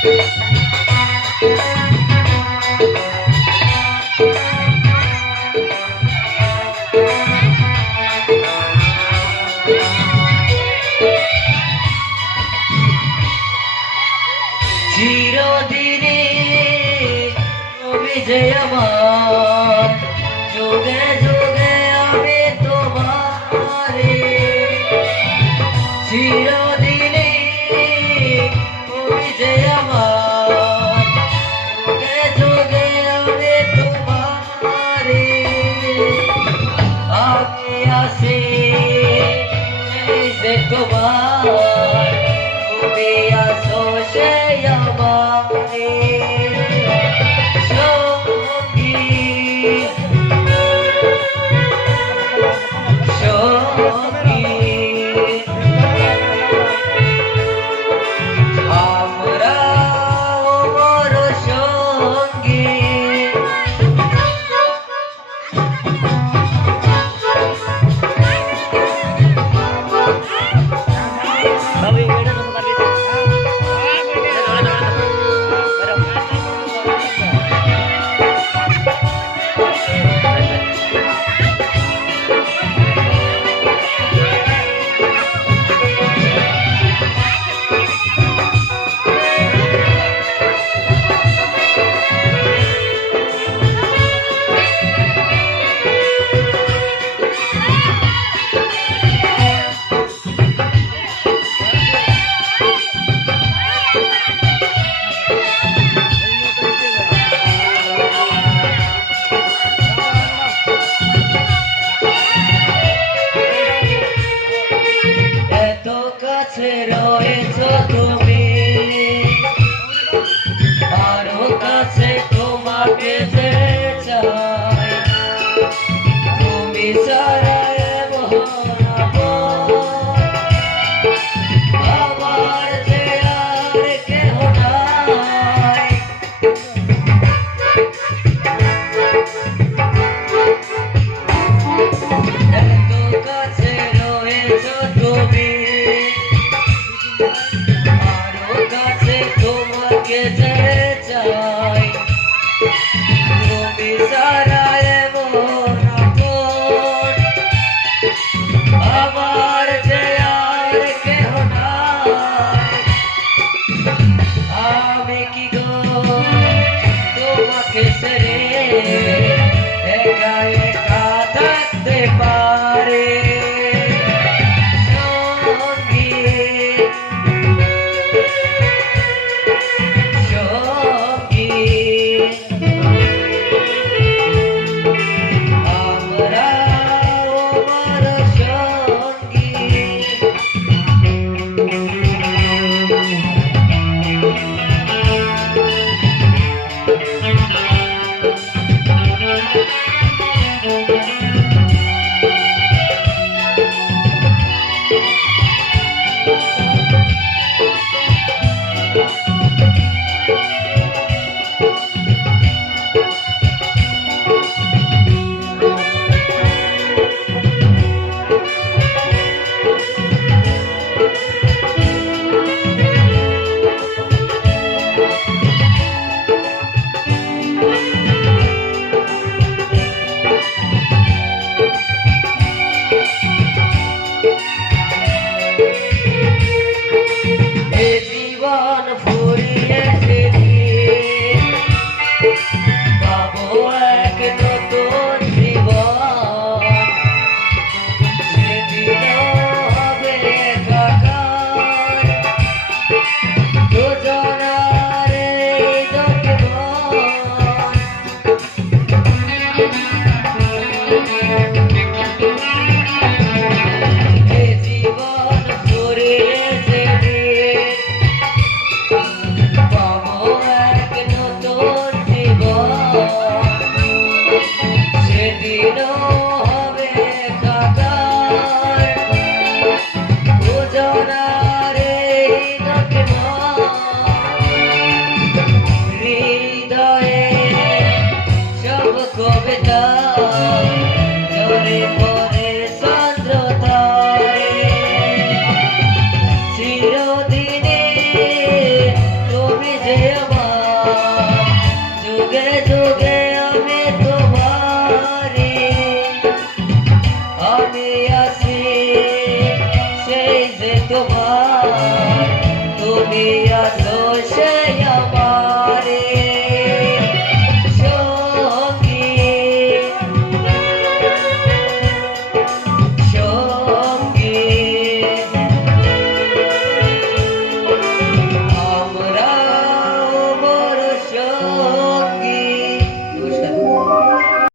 চিরদিনে তুমি যে আমার, যুগে যুগে আমি তোমারে। চিরদিনে তুমি যে আমার, যুগে যুগে আমি তোমারে। আমি আছি এই যে তোমার, তুমি আছো সেই আমারে। সঙ্গী সঙ্গী আমরা অমর সঙ্গী। কাছে রয়েছো তুমি, আরো কাছে তোমাকে যে চাই। তুমি ছাড়া আমার যে আর কেহ নাই। এত কাছে রয়েছো তুমি, আরো কাছে তোমাকে যে চাই। তুমি ছাড়া এমন আপন আমার যে আর কেহ নাই। আমি কি গো তোমাকে ছেড়ে একা একা থাকতে পারে। তুমি যে আমার